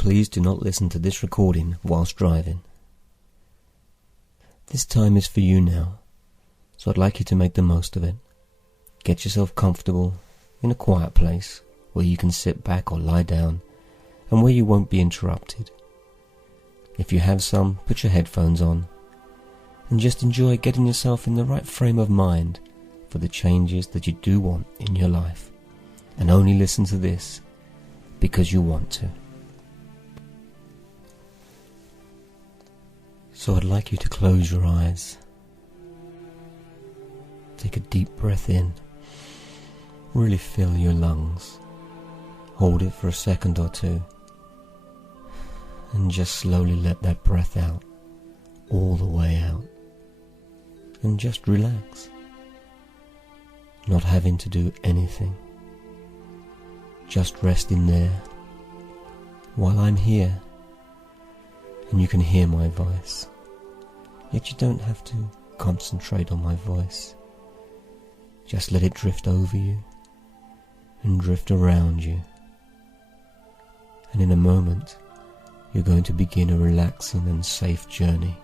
please do not listen to this recording whilst driving. This time is for you now, so I'd like you to make the most of it. Get yourself comfortable in a quiet place where you can sit back or lie down and where you won't be interrupted. If you have some, put your headphones on and just enjoy getting yourself in the right frame of mind for the changes that you do want in your life, and only listen to this because you want to. So I'd like you to close your eyes. Take a deep breath in. Really fill your lungs. Hold it for a second or two. And just slowly let that breath out, all the way out. And just relax. Not having to do anything. Just resting there while I'm here and you can hear my voice. Yet you don't have to concentrate on my voice. Just let it drift over you and drift around you. And in a moment, you're going to begin a relaxing and safe journey,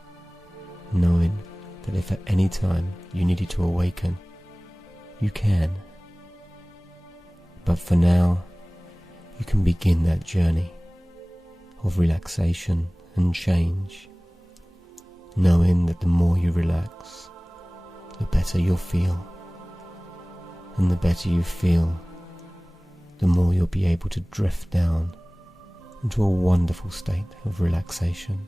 knowing that if at any time you needed to awaken, you can. But for now, you can begin that journey of relaxation and change, knowing that the more you relax, the better you'll feel. And the better you feel, the more you'll be able to drift down into a wonderful state of relaxation.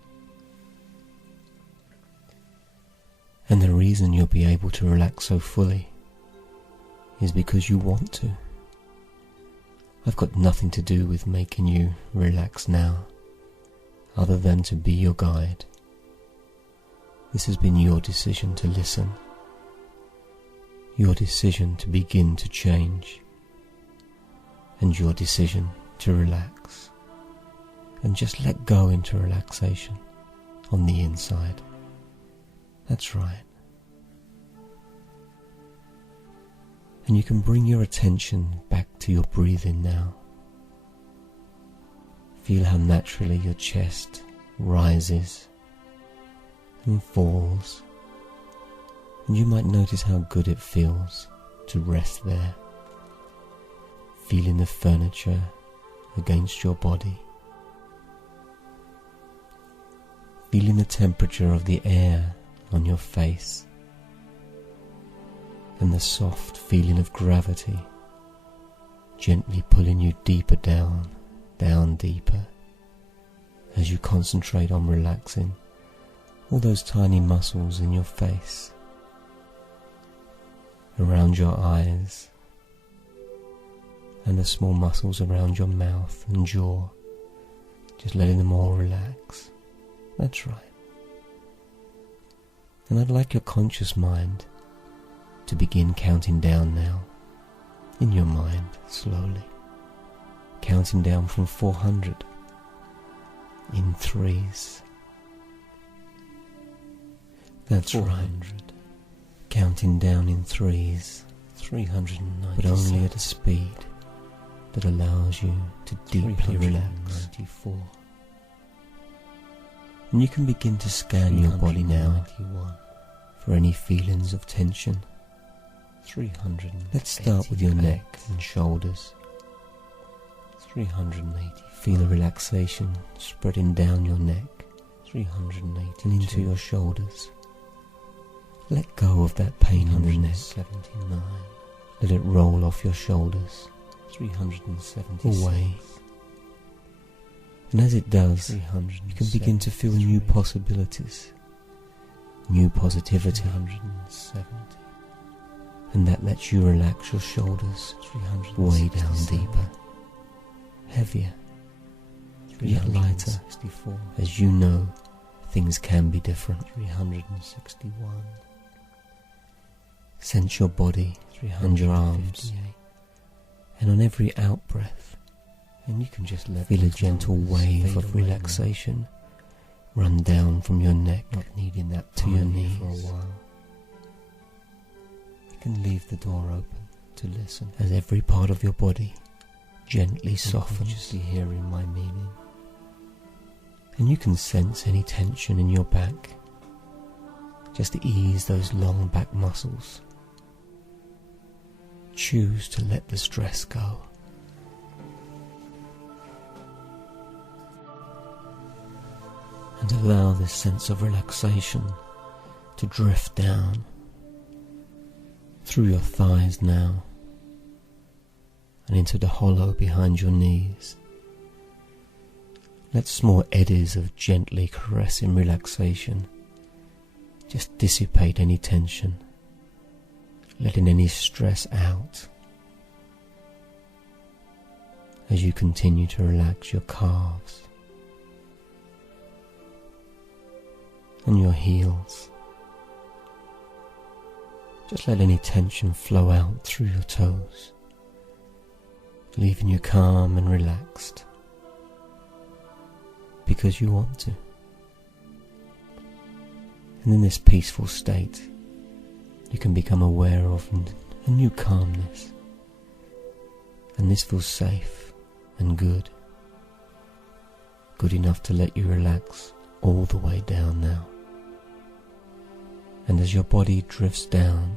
And the reason you'll be able to relax so fully is because you want to. I've got nothing to do with making you relax now, other than to be your guide. This has been your decision to listen, your decision to begin to change, and your decision to relax, and just let go into relaxation on the inside. That's right. And you can bring your attention back to your breathing now. Feel how naturally your chest rises and falls, and you might notice how good it feels to rest there, feeling the furniture against your body, feeling the temperature of the air on your face, and the soft feeling of gravity gently pulling you deeper down deeper, as you concentrate on relaxing all those tiny muscles in your face, around your eyes, and the small muscles around your mouth and jaw, just letting them all relax. That's right. And I'd like your conscious mind to begin counting down now, in your mind, slowly, counting down from 400 in threes. That's 400. Right. Counting down in threes, 390, but only at a speed that allows you to deeply relax. 94. And you can begin to scan your body now for any feelings of tension. 300. Let's start with your neck and shoulders. 380. Feel a relaxation spreading down your neck. 380 and into your shoulders. Let go of that pain in the neck. 79. Let it roll off your shoulders. 376. Away. And as it does, you can begin to feel new possibilities, new positivity. 370. And that lets you relax your shoulders way down deeper, heavier, yet lighter, as you know things can be different. 361. Sense your body and your arms, and on every out-breath, and you can just feel a gentle wave of relaxation run down from your neck, not needing that to your knees for a while. You can leave the door open to listen as every part of your body gently softens, hearing my meaning. And you can sense any tension in your back. Just to ease those long back muscles. Choose to let the stress go. And allow this sense of relaxation to drift down through your thighs now and into the hollow behind your knees. Let small eddies of gently caressing relaxation just dissipate any tension, letting any stress out as you continue to relax your calves and your heels. Just let any tension flow out through your toes, leaving you calm and relaxed because you want to. And in this peaceful state, you can become aware of a new calmness. And this feels safe and good. Good enough to let you relax all the way down now. And as your body drifts down,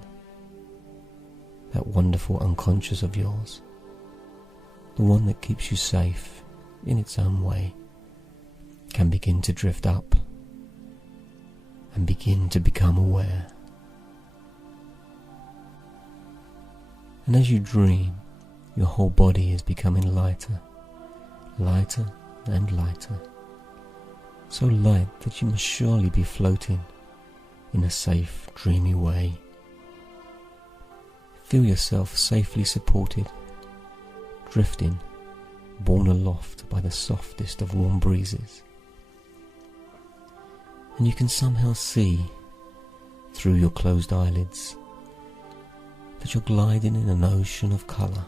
that wonderful unconscious of yours, the one that keeps you safe in its own way, can begin to drift up and begin to become aware. And as you dream, your whole body is becoming lighter, lighter and lighter, so light that you must surely be floating in a safe, dreamy way. Feel yourself safely supported, drifting, borne aloft by the softest of warm breezes. And you can somehow see, through your closed eyelids, that you're gliding in an ocean of colour,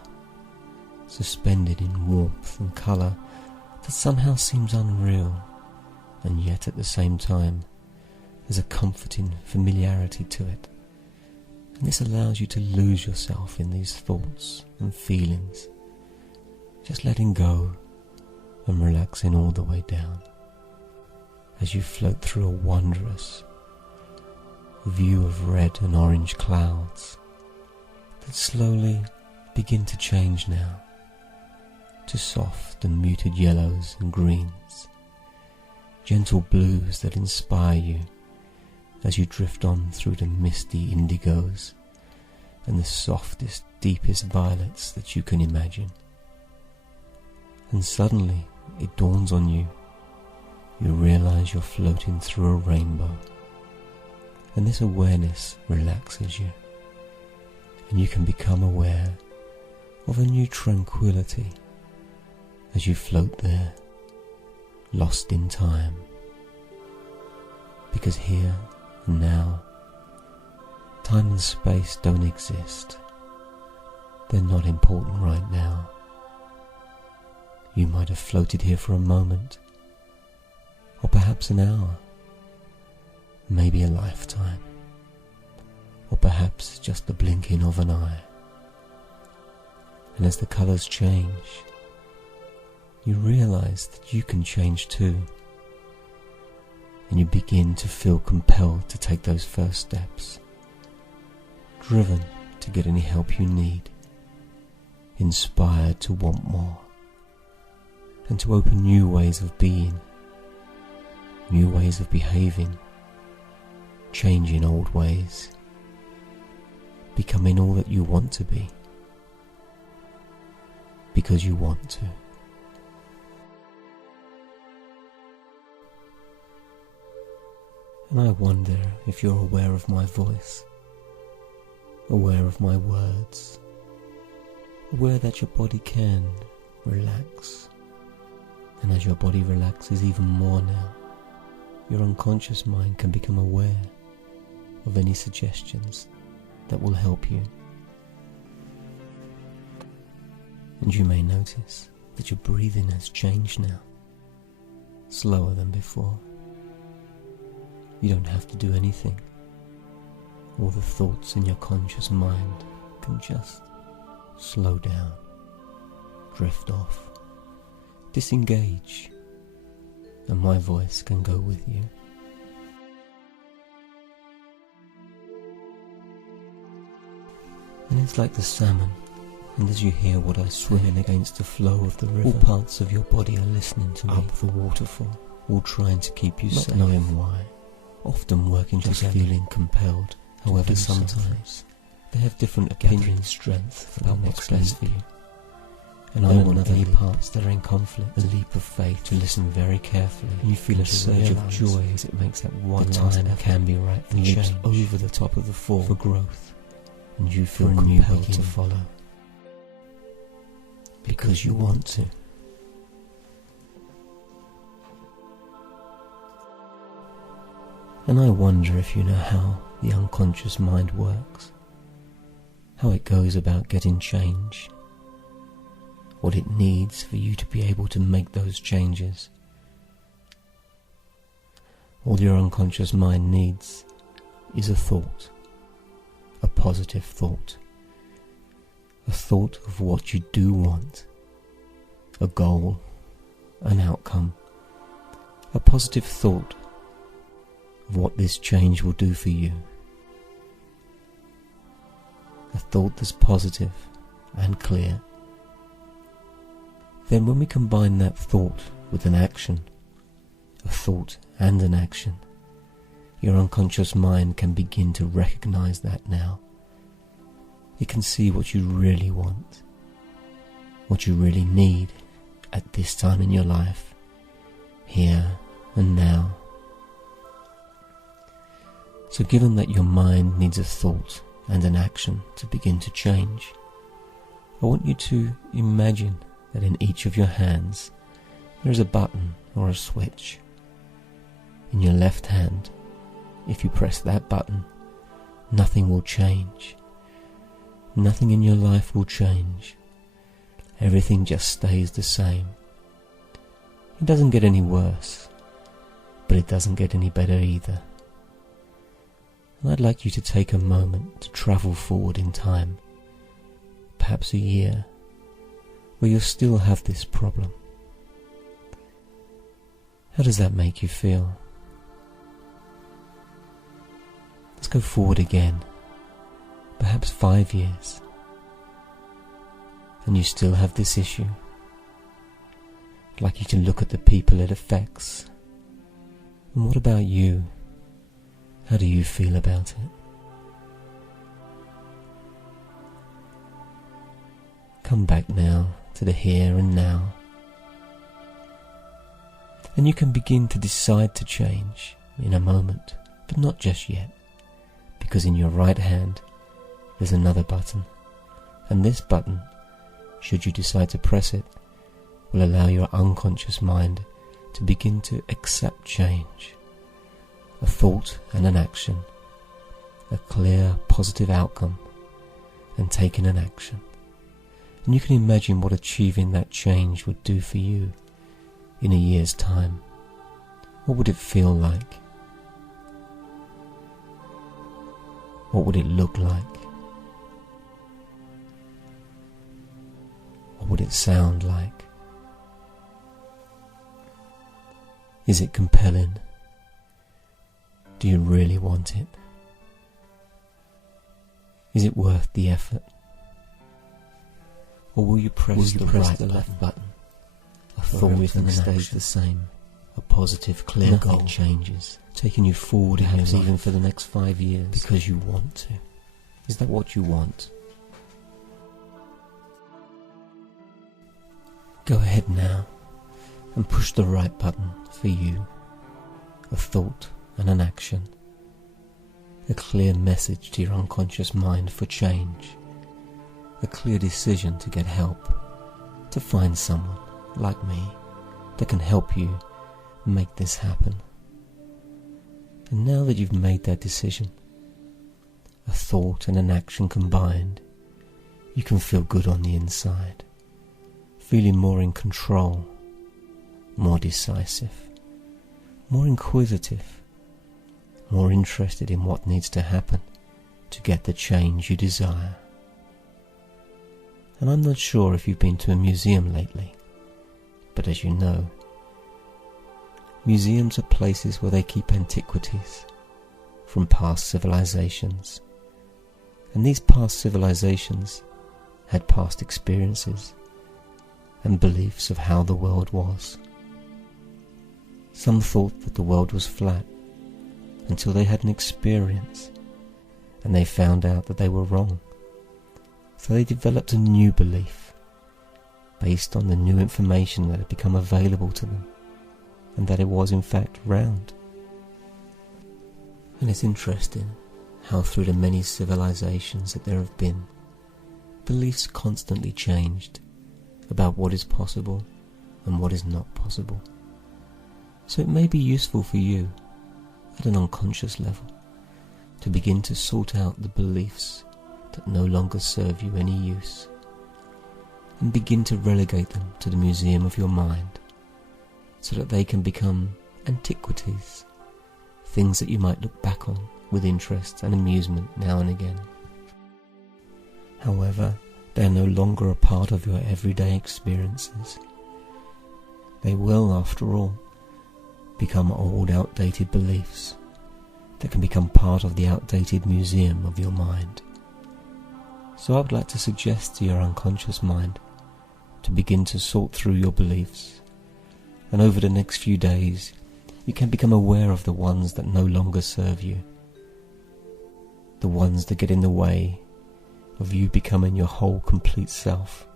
suspended in warmth and colour that somehow seems unreal, and yet at the same time there's a comforting familiarity to it. And this allows you to lose yourself in these thoughts and feelings, just letting go and relaxing all the way down as you float through a wondrous view of red and orange clouds that slowly begin to change now to soft and muted yellows and greens, gentle blues that inspire you as you drift on through the misty indigos and the softest, deepest violets that you can imagine. And suddenly it dawns on you, you realize you're floating through a rainbow, and this awareness relaxes you, and you can become aware of a new tranquility as you float there, lost in time, because here and now, time and space don't exist. They're not important right now. You might have floated here for a moment, or perhaps an hour, maybe a lifetime, or perhaps just the blinking of an eye. And as the colours change, you realize that you can change too, and you begin to feel compelled to take those first steps, driven to get any help you need, inspired to want more, and to open new ways of being, new ways of behaving, changing old ways, becoming all that you want to be, because you want to. And I wonder if you're aware of my voice, aware of my words, aware that your body can relax. And as your body relaxes even more now, your unconscious mind can become aware of any suggestions that will help you. And you may notice that your breathing has changed now, slower than before. You don't have to do anything. All the thoughts in your conscious mind can just slow down, drift off, disengage, and my voice can go with you. And it's like the salmon, and as you hear what I swim in against the flow of the river, all parts of your body are listening to me. Up the waterfall, all trying to keep you safe, not knowing why, often working just together, feeling compelled. However, sometimes they have different opinions, strength about what's best for you. And I want any parts that are in conflict, a leap of faith, to listen very carefully. And you feel a surge of joy as it makes that one time can be right and leaps over the top of the fall for growth. And you feel compelled to follow. Because you want to. And I wonder if you know how the unconscious mind works, how it goes about getting change, what it needs for you to be able to make those changes. All your unconscious mind needs is a thought, a positive thought, a thought of what you do want, a goal, an outcome, a positive thought of what this change will do for you. A thought that's positive and clear. Then when we combine that thought with an action, a thought and an action, your unconscious mind can begin to recognize that now. It can see what you really want, what you really need at this time in your life, here and now. So given that your mind needs a thought and an action to begin to change, I want you to imagine that in each of your hands there is a button or a switch. In your left hand, if you press that button, nothing will change. Nothing in your life will change. Everything just stays the same. It doesn't get any worse, but it doesn't get any better either. And I'd like you to take a moment to travel forward in time, perhaps a year, where you'll still have this problem. How does that make you feel? Let's go forward again, perhaps 5 years, and you still have this issue. I'd like you to look at the people it affects. And what about you? How do you feel about it? Come back now to the here and now. And you can begin to decide to change in a moment, but not just yet, because in your right hand there's another button, and this button, should you decide to press it, will allow your unconscious mind to begin to accept change. A thought and an action, a clear positive outcome, and taking an action. And you can imagine what achieving that change would do for you in a year's time. What would it feel like? What would it look like? What would it sound like? Is it compelling? Do you really want it? Is it worth the effort? Or will you press the left button? A thought everything stays the same. A positive, clear goal changes, taking you forward perhaps even for the next 5 years, because you want to. Is that what you want? Go ahead now and push the right button for you. A thought and an action. A clear message to your unconscious mind for change. A clear decision to get help. To find someone like me that can help you make this happen. And now that you've made that decision, a thought and an action combined, you can feel good on the inside, feeling more in control, more decisive, more inquisitive, more interested in what needs to happen to get the change you desire. And I'm not sure if you've been to a museum lately, but as you know, Museums are places where they keep antiquities from past civilizations. And these past civilizations had past experiences and beliefs of how the world was. Some thought that the world was flat until they had an experience and they found out that they were wrong. So they developed a new belief based on the new information that had become available to them, and that it was in fact round. And it's interesting how through the many civilizations that there have been, beliefs constantly changed about what is possible and what is not possible. So it may be useful for you at an unconscious level to begin to sort out the beliefs that no longer serve you any use, and begin to relegate them to the museum of your mind, so that they can become antiquities, things that you might look back on with interest and amusement now and again. However, they are no longer a part of your everyday experiences. They will, after all, become old, outdated beliefs that can become part of the outdated museum of your mind. So I would like to suggest to your unconscious mind to begin to sort through your beliefs, and over the next few days you can become aware of the ones that no longer serve you, the ones that get in the way of you becoming your whole complete self.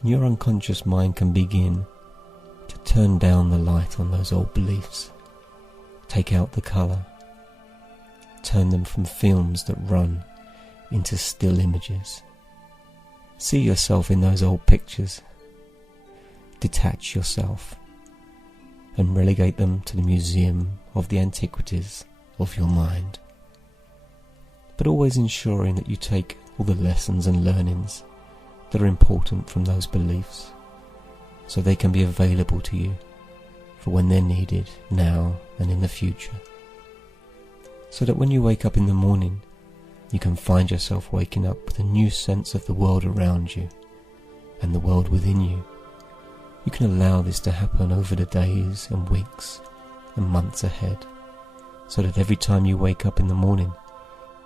And your unconscious mind can begin to turn down the light on those old beliefs, take out the colour, turn them from films that run into still images. See yourself in those old pictures, detach yourself, and relegate them to the museum of the antiquities of your mind. But always ensuring that you take all the lessons and learnings that are important from those beliefs, so they can be available to you for when they're needed now and in the future. So that when you wake up in the morning, you can find yourself waking up with a new sense of the world around you and the world within you. You can allow this to happen over the days and weeks and months ahead, so that every time you wake up in the morning,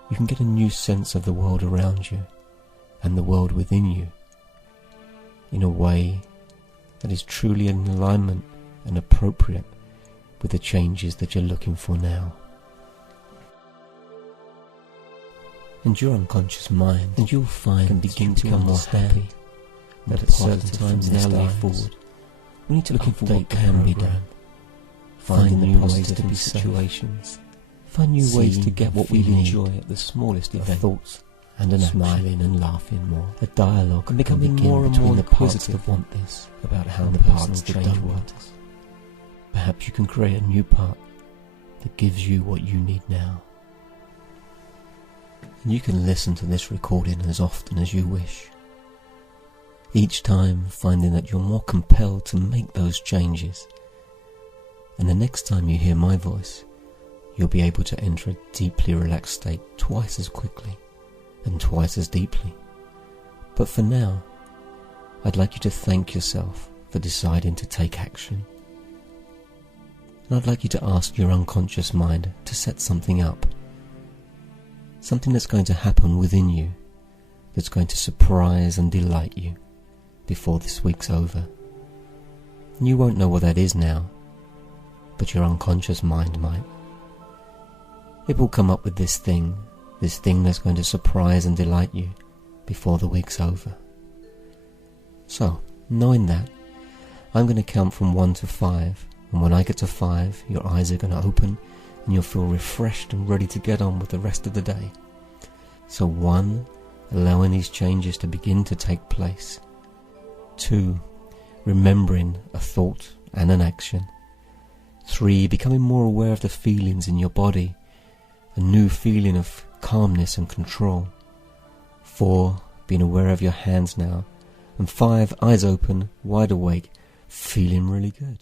you can get a new sense of the world around you and the world within you in a way that is truly in alignment and appropriate with the changes that you're looking for now. And your unconscious mind, and you'll find, can begin to become more happy that at certain times in our life forward, we need to look for what can be done, finding new ways to be situations, find new ways to get what we enjoy at the smallest event, thoughts and an smiling and laughing more, a dialogue and becoming more and more the parts that want this about how the parts that don't want us. Perhaps you can create a new part that gives you what you need now. And you can listen to this recording as often as you wish, each time finding that you're more compelled to make those changes. And the next time you hear my voice, you'll be able to enter a deeply relaxed state twice as quickly and twice as deeply. But for now, I'd like you to thank yourself for deciding to take action. And I'd like you to ask your unconscious mind to set something up, something that's going to happen within you, that's going to surprise and delight you before this week's over. And you won't know what that is now, but your unconscious mind might. It will come up with this thing that's going to surprise and delight you before the week's over. So, knowing that, I'm going to count from 1 to 5, and when I get to 5, your eyes are going to open and you'll feel refreshed and ready to get on with the rest of the day. So 1, allowing these changes to begin to take place. 2, remembering a thought and an action. 3, becoming more aware of the feelings in your body, a new feeling of calmness and control. 4, being aware of your hands now. And 5, eyes open, wide awake, feeling really good.